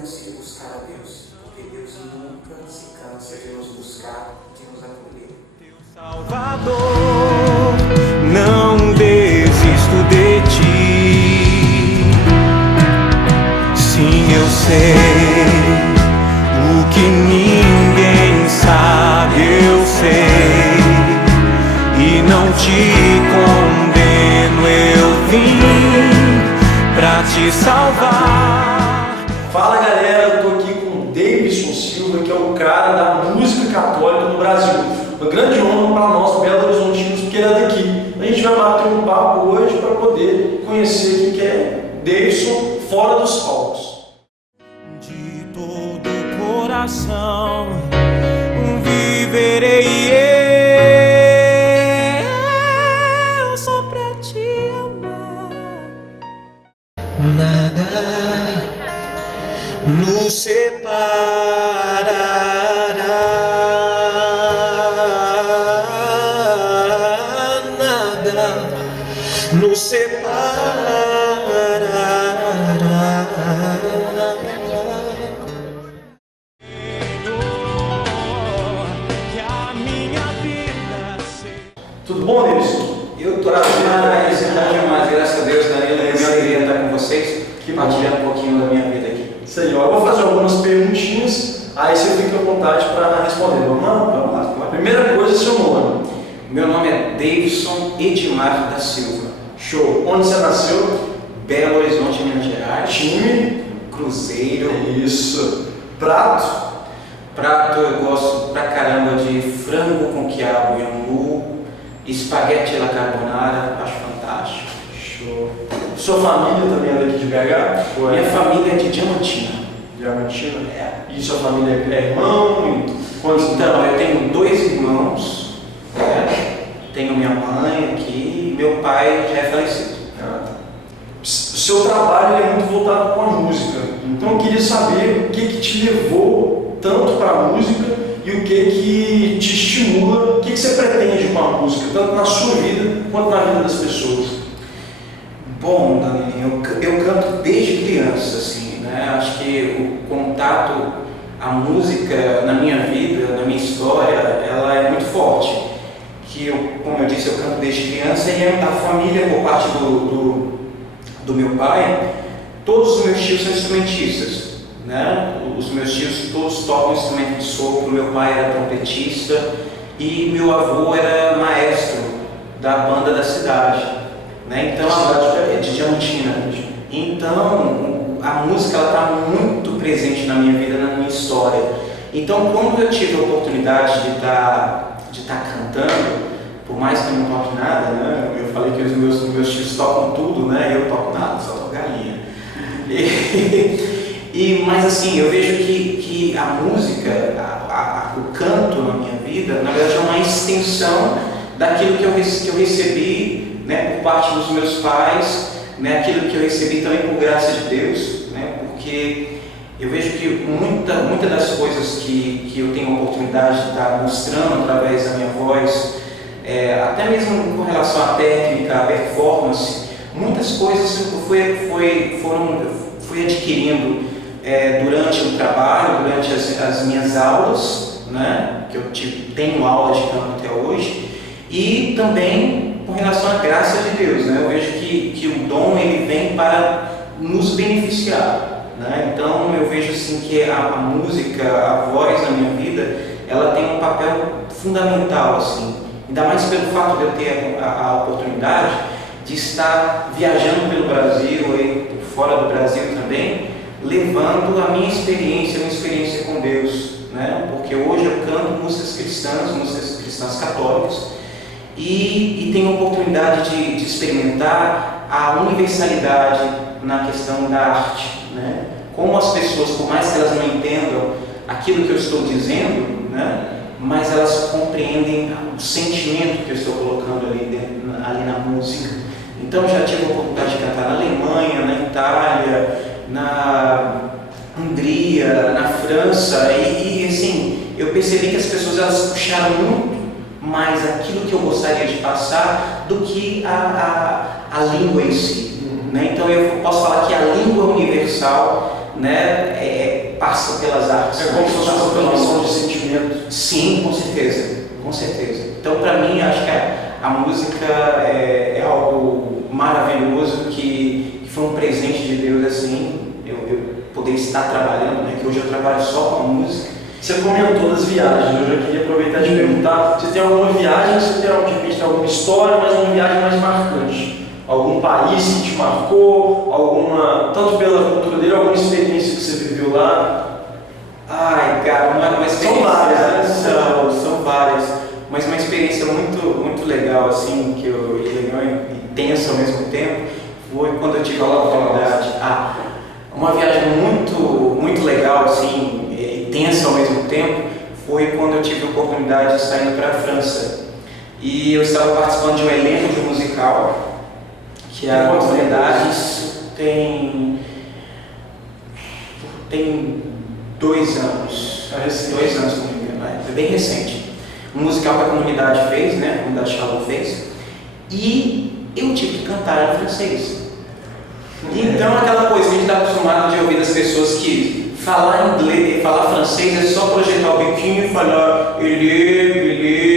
canse de buscar a Deus, porque Deus nunca se cansa de nos buscar, de nos acolher. Salvador, não desisto de ti. Sim, eu sei o que ninguém sabe, eu sei, e não te condeno, eu vim pra te salvar. Fala galera, eu tô aqui com o Davidson Silva, que é o cara da música católica no Brasil. Uma grande honra para nós, Belo Horizontinos, porque ele é daqui. A gente vai bater um papo hoje para poder conhecer quem é Davidson fora dos palcos. De todo o coração viverei eu só pra te amar. Nada nos separará, nada nos separará. Tudo bom, Davidson? Eu tô demais, graças a Deus, Danilo, é uma alegria estar com vocês, compartilhando um pouquinho da minha vida aqui. Isso aí, ó. Eu vou fazer algumas perguntinhas, aí você fica à vontade para responder. Vamos lá? Vamos lá. Primeira coisa, seu nome. Meu nome é Davidson Edmar da Silva. Show. Onde você nasceu? Belo Horizonte, Minas Gerais. Time? Cruzeiro. Isso. Prato? Prato, eu gosto pra caramba de frango com quiabo e angu, espaguete alla carbonara, acho fantástico. Show. Sua família também é daqui de BH? Minha família é de Diamantina. Diamantina? É. E sua família é irmão? Quantos? Então, eu tenho 2 irmãos, tenho minha mãe aqui e meu pai já é falecido. O seu trabalho é muito voltado com a música, então eu queria saber o que te levou tanto para a música e o que te estimula, o que você pretende com a música, tanto na sua vida quanto na vida das pessoas. Bom, Danilinho, eu canto desde criança, assim, né? Acho que o contato, a música na minha vida, na minha história, ela é muito forte. Que eu, como eu disse, eu canto desde criança e a família, por parte do meu pai, todos os meus tios são instrumentistas, né? Os meus tios todos tocam instrumento de sopro, meu pai era trompetista e meu avô era maestro da banda da cidade, né? Então, de Diamantina. Então, a música está muito presente na minha vida, na minha história. Então, quando eu tive a oportunidade de estar cantando, por mais que eu não toque nada, né? Eu falei que os meus tios tocam tudo, né? Eu toco nada, só toco galinha. Mas assim, eu vejo que a música, o canto na minha vida, na verdade é uma extensão daquilo que eu recebi, né, por parte dos meus pais, né, aquilo que eu recebi também por graça de Deus, né? Porque eu vejo que muita das coisas que eu tenho a oportunidade de estar mostrando através da minha voz, até mesmo com relação à técnica, à performance, muitas coisas eu fui adquirindo durante o trabalho, durante as minhas aulas, né, que eu tenho aula de canto até hoje, e também com relação à graça de Deus, né? Eu vejo que o dom ele vem para nos beneficiar, né? Então eu vejo assim que a música, a voz na minha vida, ela tem um papel fundamental, assim. Ainda mais pelo fato de eu ter a oportunidade de estar viajando pelo Brasil e fora do Brasil também, levando a minha experiência com Deus, né? Porque hoje eu canto músicas cristãs católicas e tenho a oportunidade de experimentar a universalidade na questão da arte, né? Como as pessoas, por mais que elas não entendam aquilo que eu estou dizendo, né? Mas elas compreendem o sentimento que eu estou colocando ali na música. Então já tive a oportunidade de cantar na Alemanha, na Itália, na Hungria, na França, e assim, eu percebi que as pessoas elas puxaram muito mais aquilo que eu gostaria de passar do que a língua em si. Né? Então eu posso falar que a língua universal, né, passa pelas artes. É como se fosse uma transmissão de sentimento. Sim, com certeza, com certeza. Então para mim acho que a música é algo maravilhoso que foi um presente de Deus, assim, eu poder estar trabalhando, né, que hoje eu trabalho só com música. Você comentou das viagens, eu já queria aproveitar e te perguntar, você tem alguma viagem, você tem, de repente, alguma história, mas uma viagem mais marcante? Algum país que te marcou, alguma, tanto pela cultura dele, alguma experiência que você viveu lá? Ai, cara, uma experiência... São várias, né? São várias, mas uma experiência muito legal, assim, que legal e tensa ao mesmo tempo, foi quando eu tive a oportunidade. Uma viagem muito legal, assim, tensa ao mesmo tempo, foi quando eu tive a oportunidade de estar indo para a França. E eu estava participando de um elenco de um musical, que é a oportunidade tem 2 anos. 2 anos, se não me engano, é bem recente. Um musical que a comunidade fez, né? A comunidade Shalom fez. E eu tive que cantar em francês. Então, aquela coisa que a gente está acostumado de ouvir das pessoas que falar inglês, falar francês é só projetar o biquinho e falar e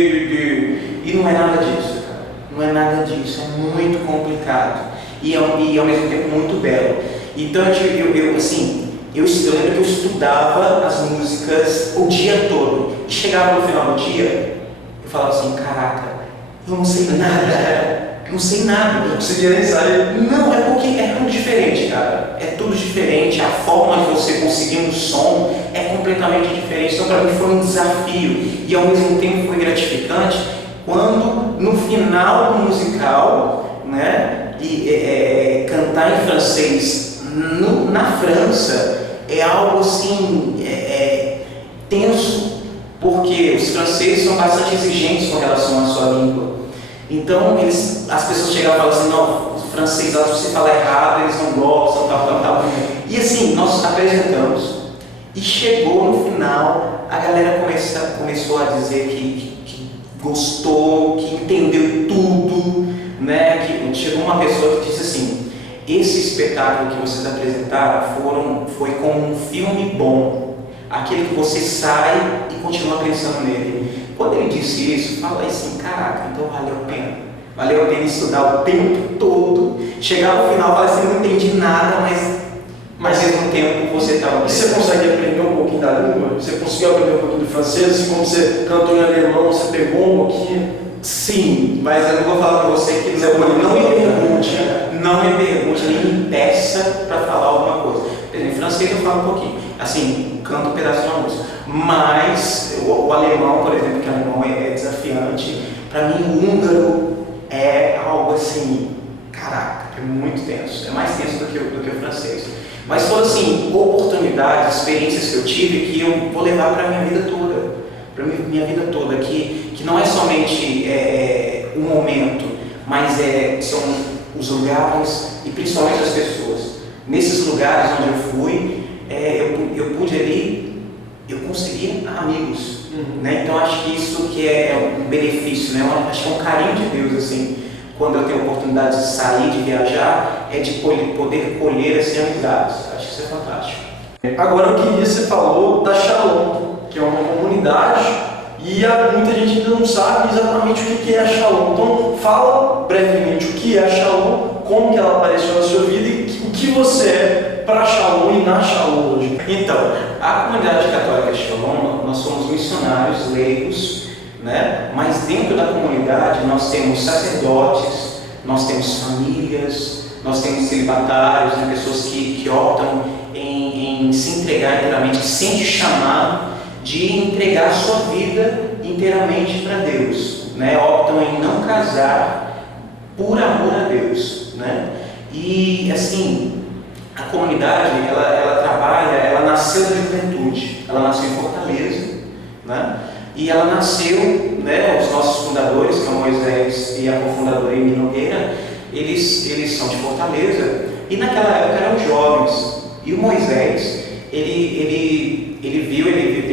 não é nada disso, cara. Não é nada disso, é muito complicado e ao mesmo tempo muito belo. Então eu lembro que eu estudava as músicas o dia todo e chegava no final do dia, eu falava assim, caraca, eu não sei nada. Não sei nada, não conseguia nem sair. Não, é porque é tudo diferente, cara. É tudo diferente. A forma de você conseguir um som é completamente diferente. Então, para mim, foi um desafio. E ao mesmo tempo foi gratificante quando, no final do musical, né, cantar em francês na França é algo assim tenso, porque os franceses são bastante exigentes com relação à sua língua. Então, as pessoas chegavam e falavam assim, não, os franceses, se você falar errado, eles não gostam, tal. E assim, nós apresentamos, e chegou no final, a galera começou a dizer que gostou, que entendeu tudo, né? Que chegou uma pessoa que disse assim, esse espetáculo que vocês apresentaram foi como um filme bom, aquele que você sai e continua pensando nele. Quando ele disse isso, falei assim, caraca, então valeu a pena. Valeu a pena estudar o tempo todo. Chegar no final, falar assim, não entendi nada, mas ao mesmo tempo você estava... E você consegue aprender um pouquinho da língua? Você conseguiu aprender um pouquinho do francês? Assim como você cantou em alemão, você pegou um pouquinho? Sim, mas eu não vou falar para você que não me pergunte, nem me peça para falar alguma coisa. Por exemplo, em francês eu falo um pouquinho, assim, canto um pedaço de uma música. Mas o alemão, por exemplo, que o alemão é desafiante, para mim o húngaro é algo assim, caraca, é muito tenso, é mais tenso do que o francês. Mas foram assim, oportunidades, experiências que eu tive que eu vou levar para a minha vida toda, que não é somente um momento, mas são os lugares e principalmente as pessoas. Nesses lugares onde eu fui, eu pude ali, eu consegui amigos, né? Então acho que isso que é um benefício, né? Acho que é um carinho de Deus, assim, quando eu tenho a oportunidade de sair, de viajar, de poder colher essas amizades. Acho que isso é fantástico. Agora você falou da Shalom, que é uma comunidade e muita gente ainda não sabe exatamente o que é a Shalom. Então fala brevemente o que é a Shalom, como que ela apareceu na sua vida e o que você é para a Shalom e na Shalom hoje. Então, a comunidade católica Shalom, nós somos missionários leigos, né? Mas dentro da comunidade nós temos sacerdotes, nós temos famílias, nós temos celibatários, né? Pessoas que optam em se entregar inteiramente, que sentem chamado de entregar a sua vida inteiramente para Deus, né? Optam em não casar por amor a Deus, né? E assim, a comunidade, ela trabalha, ela nasceu da juventude, ela nasceu em Fortaleza, né? E ela nasceu, né, os nossos fundadores, que é o Moisés e a cofundadora Emi Nogueira, eles são de Fortaleza, e naquela época eram jovens, e o Moisés, ele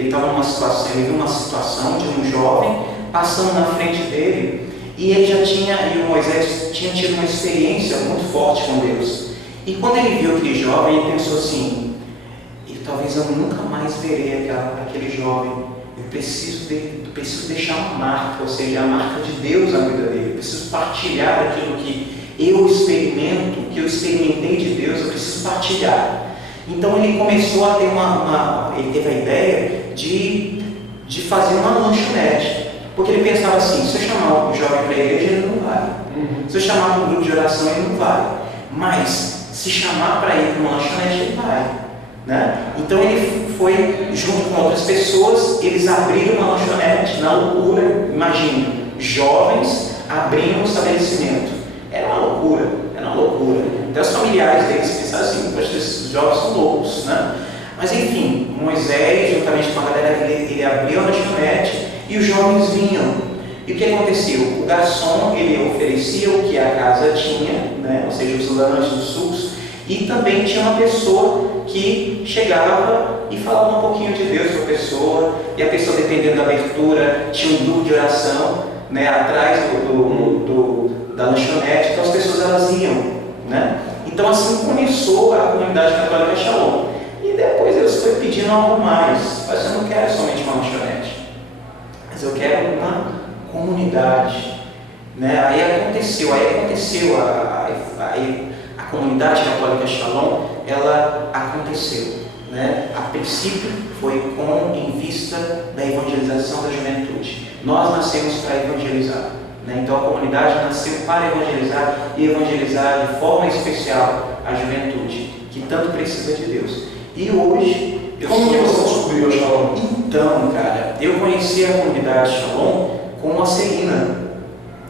estava numa situação, ele viu uma situação de um jovem passando na frente dele, E o Moisés tinha tido uma experiência muito forte com Deus. E quando ele viu aquele jovem, ele pensou assim: talvez eu nunca mais verei aquele jovem. Eu preciso deixar uma marca, ou seja, a marca de Deus na vida dele. Eu preciso partilhar aquilo que eu experimento, que eu experimentei de Deus, eu preciso partilhar. Então ele começou a ter ele teve a ideia de fazer uma lanchonete. Porque ele pensava assim: se eu chamar o jovem para a igreja, ele não vai. Se eu chamar para um grupo de oração, ele não vai. Mas se chamar para ir para uma lanchonete, ele vai. Né? Então ele foi, junto com outras pessoas, eles abriram uma lanchonete na loucura. Imagina, jovens abrindo um estabelecimento. Era uma loucura. Até os familiares deles pensaram assim: poxa, esses jovens são loucos. Né? Mas enfim, Moisés, juntamente com a galera, ele abriu a lanchonete e os jovens vinham. E o que aconteceu? O garçom, ele oferecia o que a casa tinha, né? Ou seja, os lanches, os sucos, e também tinha uma pessoa que chegava e falava um pouquinho de Deus para a pessoa, e a pessoa, dependendo da abertura, tinha um grupo de oração, né, atrás da lanchonete. Então as pessoas, elas iam, né? Então assim começou a comunidade católica Shalom. E depois Deus foi pedindo algo mais. Mas eu não quero somente uma lanchonete, mas eu quero uma comunidade, né? Aí aconteceu a comunidade católica Shalom, ela aconteceu, né? A princípio foi em vista da evangelização da juventude. Nós nascemos para evangelizar, né? Então a comunidade nasceu para evangelizar e evangelizar de forma especial a juventude, que tanto precisa de Deus. E hoje, como que você descobriu a Shalom? Então, cara, eu conheci a comunidade Shalom com a Celina.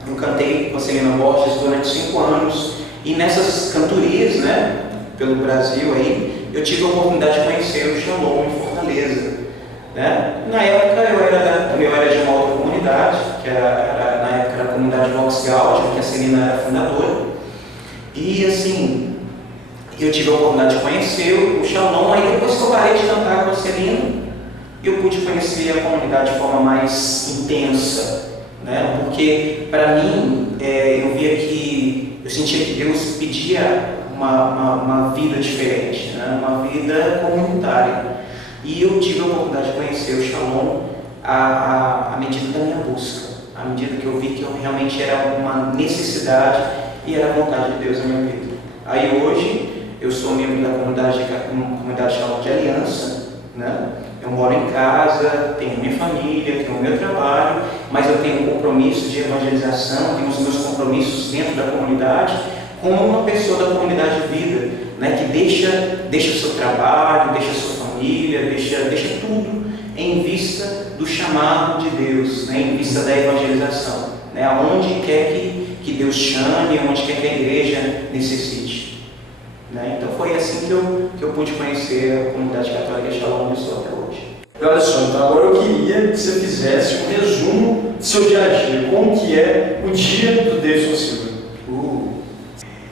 Eu cantei com a Celina Borges durante 5 anos, e nessas cantorias, né, pelo Brasil aí, eu tive a oportunidade de conhecer o Shalom em Fortaleza, né? Na época eu era de uma outra comunidade, que na época era a comunidade Vox Gaudium, que a Celina era fundadora, e assim, eu tive a oportunidade de conhecer o Shalom. Aí depois que eu parei de cantar com a Celina, eu pude conhecer a comunidade de forma mais intensa, né? Porque para mim, eu sentia que Deus pedia uma vida diferente, né? Uma vida comunitária. E eu tive a oportunidade de conhecer o Shalom à medida da minha busca, à medida que eu vi que eu realmente era uma necessidade e era a vontade de Deus na minha vida. Aí hoje eu sou membro da comunidade Shalom de Aliança, né? Eu moro em casa, tenho minha família, tenho o meu trabalho, mas eu tenho um compromisso de evangelização, tenho os meus compromissos dentro da comunidade, como uma pessoa da comunidade de vida, né? Que deixa o seu trabalho, deixa a sua família, deixa tudo em vista do chamado de Deus, né? Em vista da evangelização, né? Aonde quer que Deus chame, onde quer que a igreja necessite. Né? Então foi assim que eu pude conhecer a comunidade católica Shalom, que eu sou até hoje. Olha só, então agora eu queria que você fizesse um resumo do seu dia a dia. Como que é o dia do Davidson Silva?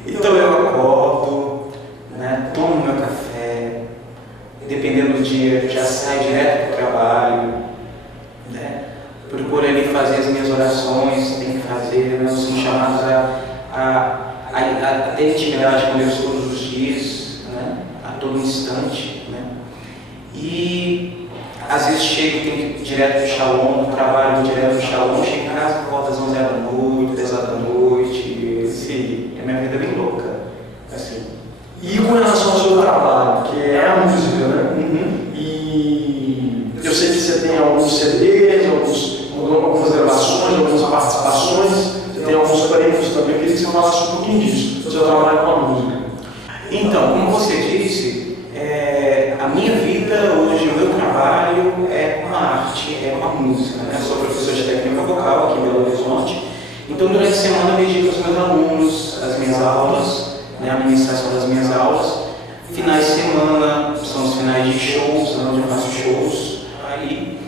Então eu acordo, né, tomo meu café, dependendo do dia, já saio direto para o trabalho, né? Procuro ali fazer as minhas orações, tem que fazer, né? São chamados a ter intimidade com Deus todos os dias, né? A todo instante, né? E às vezes chego, tenho que ir direto do Shalom, trabalho direto do Shalom, chego em casa por volta das 11 da noite, 10 da noite, assim, a minha vida é bem louca, assim. E com relação ao seu trabalho, que é a música, né? E eu sei que você tem alguns CDs, algumas gravações, algumas participações, você tem alguns prêmios também. Eu queria que você falasse um pouquinho disso, do seu trabalho com a música. Então, como você disse, a minha vida hoje, o meu trabalho é com a arte, é com a música, né? Eu sou professor de técnica vocal aqui em Belo Horizonte, então durante a semana eu me dedico aos meus alunos, às minhas aulas, né? A administração das minhas aulas. Finais de semana são os finais de shows, onde eu faço shows aí.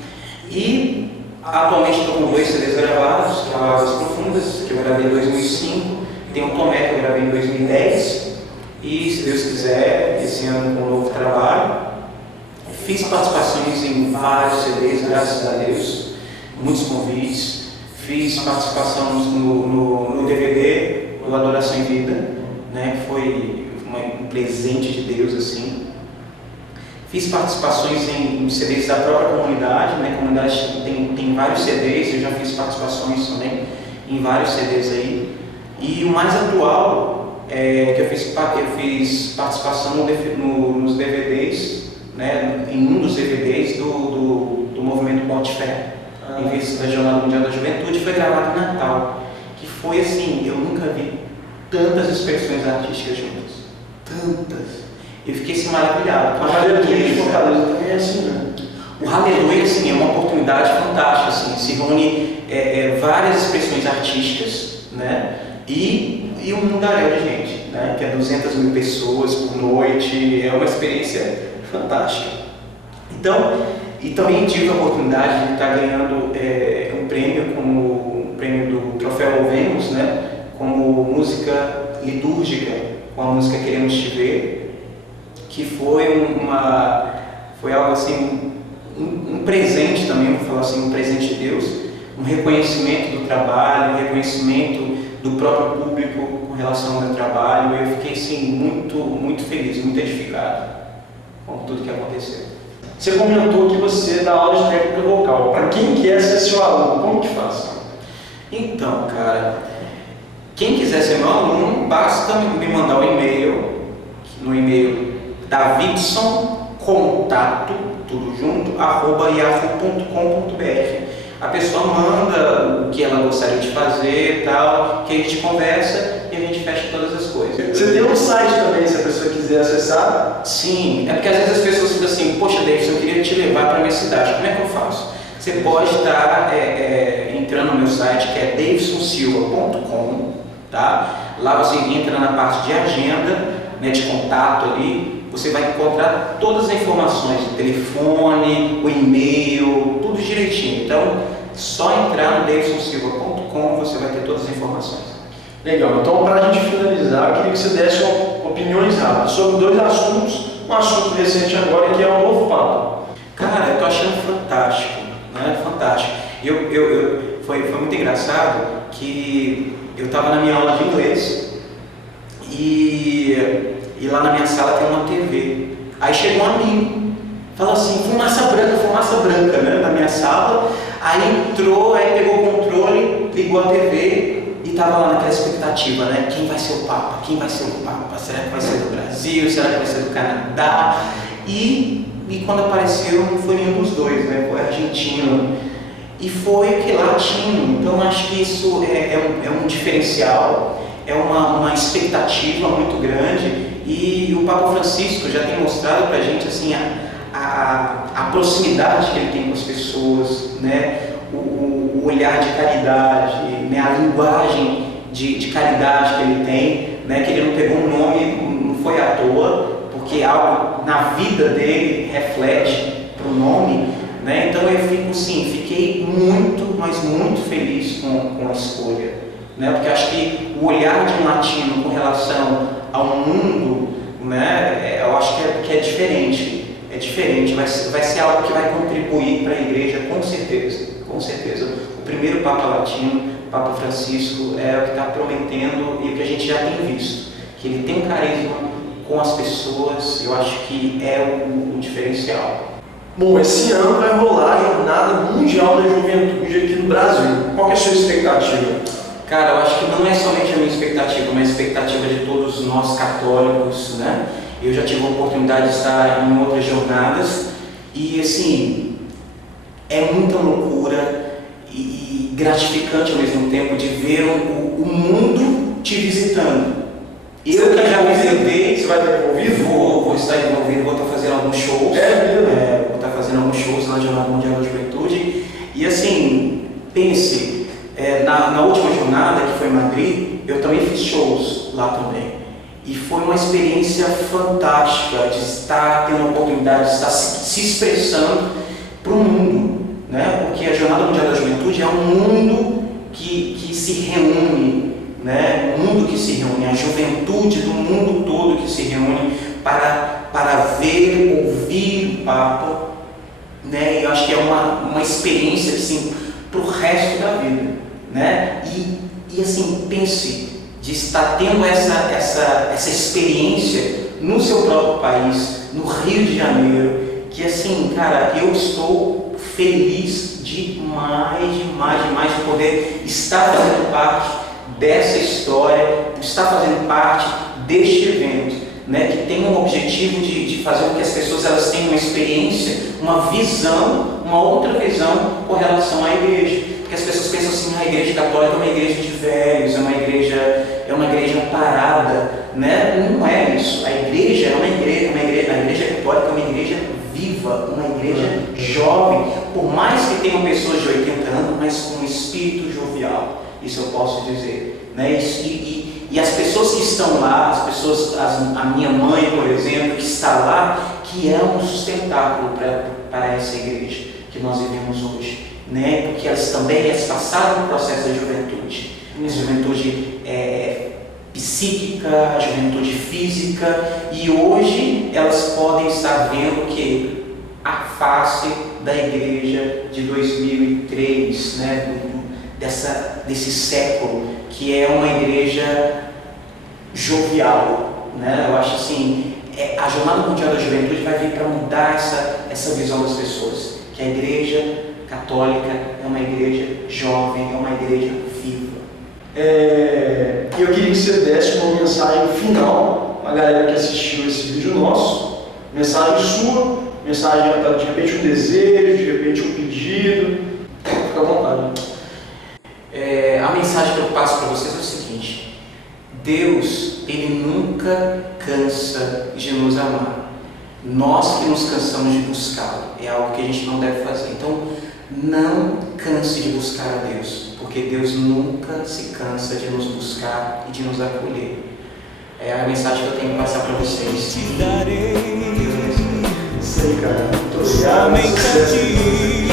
E atualmente estou com 2 CDs gravados, que é Águas Profundas, que eu gravei em 2005, tem o Tomé, que eu gravei em 2010, e se Deus quiser, esse ano com um novo trabalho. Fiz participações em vários CDs, graças a Deus, muitos convites. fiz participação no DVD do Adoração em Vida, né, que foi um presente de Deus, assim. Fiz participações em CDs da própria comunidade, né? A comunidade tem vários CDs, eu já fiz participações também em vários CDs aí. E o mais atual é que eu fiz participação nos DVDs, né? Em um dos DVDs do movimento Bote Fé, em vista da Jornada Mundial da Juventude, foi gravado em Natal, que foi assim, eu nunca vi tantas expressões artísticas juntas, tantas. Eu fiquei assim maravilhado. A Aleluia de Fortaleza também é assim, né? O Aleluia, assim, é uma oportunidade fantástica, assim, se reúne várias expressões artísticas, né? E um mundaréu de gente, né? Que é 200 mil pessoas por noite, é uma experiência fantástica. Então, e também tive a oportunidade de estar ganhando um prêmio, como o prêmio do Troféu Ouvemos, né? Como música litúrgica, com a música Queremos Te Ver, que foi algo assim, um presente também, vou falar assim, um presente de Deus, um reconhecimento do trabalho, um reconhecimento do próprio público com relação ao meu trabalho. Eu fiquei assim, muito, muito feliz, muito edificado com tudo que aconteceu. Você comentou que você dá aula de técnica vocal. Para quem quer ser seu aluno, como que faz? Então, cara, quem quiser ser meu aluno, basta me mandar um e-mail, no e-mail davidsoncontato, tudo junto, @yahoo.com.br. A pessoa manda o que ela gostaria de fazer, tal, que a gente conversa e a gente fecha todas as coisas. Você tem um site também, se a pessoa quiser acessar? Sim, é porque às vezes as pessoas ficam assim, poxa, Davidson, eu queria te levar para a minha cidade, como é que eu faço? Você pode estar entrando no meu site, que é davidsonsilva.com, tá? Lá você entra na parte de agenda, né, de contato ali, você vai encontrar todas as informações, o telefone, o e-mail, tudo direitinho. Então, só entrar no davidsonsilva.com, você vai ter todas as informações. Legal, então para a gente finalizar, eu queria que você desse opiniões rápidas sobre dois assuntos. Um assunto recente agora, que é o novo Papa. Cara, eu tô achando fantástico, né? Fantástico. Foi muito engraçado que eu estava na minha aula de inglês e lá na minha sala tem uma TV. Aí chegou um amigo, falou assim, fumaça branca, né, na minha sala. Aí entrou, aí pegou o controle, ligou a TV e estava lá naquela expectativa, né? Quem vai ser o Papa? Quem vai ser o Papa? Será que vai ser do Brasil? Será que vai ser do Canadá? E quando apareceu, não foi nenhum dos dois, né? Foi argentino. E foi o que latino. Então acho que isso é um diferencial, é uma expectativa muito grande. E o Papa Francisco já tem mostrado para a gente assim, a proximidade que ele tem com as pessoas, né? O olhar de caridade, né? A linguagem de caridade que ele tem, né? Que ele não pegou um nome, não foi à toa, porque algo na vida dele reflete para o nome, né? Então eu fiquei muito, mas muito feliz com a escolha, né? Porque acho que o olhar de um latino com relação ao mundo, né? Eu acho que é diferente. É diferente, vai ser algo que vai contribuir para a igreja, com certeza, com certeza. O primeiro Papa Latino, Papa Francisco, é o que está prometendo e o que a gente já tem visto, que ele tem um carisma com as pessoas. Eu acho que é o diferencial. Bom, esse ano vai rolar a Jornada Mundial da Juventude aqui no Brasil. Qual que é a sua expectativa? Cara, eu acho que não é somente a minha expectativa, mas a expectativa de todos nós católicos, né? Eu já tive a oportunidade de estar em outras jornadas e, assim, é muita loucura e gratificante ao mesmo tempo de ver o mundo te visitando. Eu que já visitei. Você vai estar envolvido? Vou estar envolvido, vou estar fazendo alguns shows. Vou estar fazendo alguns shows na Jornada Mundial da Juventude. E, assim, pense, na última jornada, que foi em Madrid, eu também fiz shows lá também. E foi uma experiência fantástica de estar tendo a oportunidade de estar se expressando para o mundo, né? Porque a Jornada Mundial da Juventude é um mundo que se reúne, né? Um mundo que se reúne, a juventude do mundo todo que se reúne para ver, ouvir o Papa, né? E eu acho que é uma experiência assim, para o resto da vida. né? E assim, pense de estar tendo essa experiência no seu próprio país, no Rio de Janeiro, que assim, cara, eu estou feliz demais de poder estar fazendo parte dessa história, estar fazendo parte deste evento, né, que tem um objetivo de fazer com que as pessoas elas tenham uma experiência, uma visão, uma outra visão com relação à igreja. Porque as pessoas pensam assim, a igreja católica é uma igreja de velhos, é uma igreja parada, né? Não é isso. A igreja é a igreja católica é uma igreja viva, uma igreja jovem, por mais que tenham pessoas de 80 anos, mas com um espírito jovial, isso eu posso dizer, né? E as pessoas que estão lá, a minha mãe, por exemplo, que está lá, que é um sustentáculo para essa igreja que nós vivemos hoje, né? Porque elas passaram o processo da juventude, a juventude psíquica, a juventude física, e hoje elas podem estar vendo que a face da igreja de 2003, né? Desse século, que é uma igreja jovial, né? Eu acho assim, a Jornada Mundial da Juventude vai vir para mudar essa visão das pessoas, que a igreja católica é uma igreja jovem, é uma igreja viva. Eu queria que você desse uma mensagem final para a galera que assistiu esse vídeo nosso, mensagem sua, mensagem de repente um desejo, de repente um pedido, fica à vontade. A mensagem que eu passo para vocês é o seguinte: Deus, Ele nunca cansa de nos amar. Nós que nos cansamos de buscá-lo, é algo que a gente não deve fazer. Então, não canse de buscar a Deus, porque Deus nunca se cansa de nos buscar e de nos acolher. É a mensagem que eu tenho que passar para vocês. Te darei Isso aí, cara. Muito somente a ti.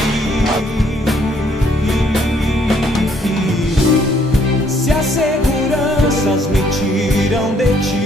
Se as seguranças me tiram de ti,